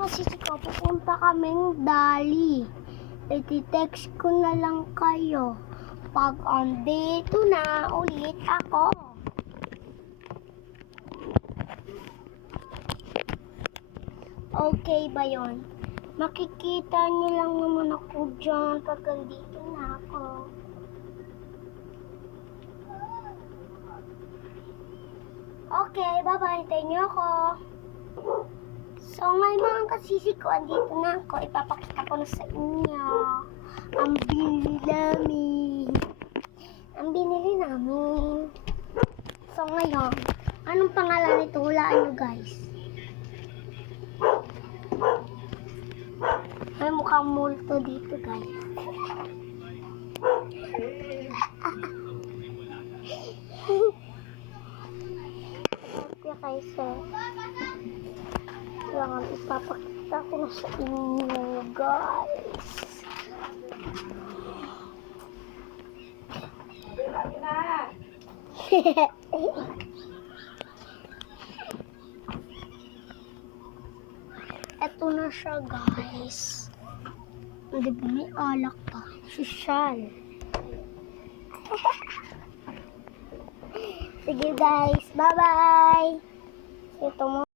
kasi ko, pupunta kaming Dali. I-text ko na lang kayo pag andito na ulit ako. Okay ba yon? Makikita niyo lang naman ako dyan pag andito na ako. Okay, bye-bye. Hintayin niyo ako. So ngayon mga kasisi ko, andito na ako. Ipapakita ko na sa inyo ang binili namin. So ngayon, anong pangalan nito? Hulaan nyo guys. May mukhang multo dito guys. Okay guys, kailangan ipapakita ko na sa inyo guys. Eto na siya guys. Hindi ba may alak pa? Sosyal. Sige guys, bye bye. Ito mo.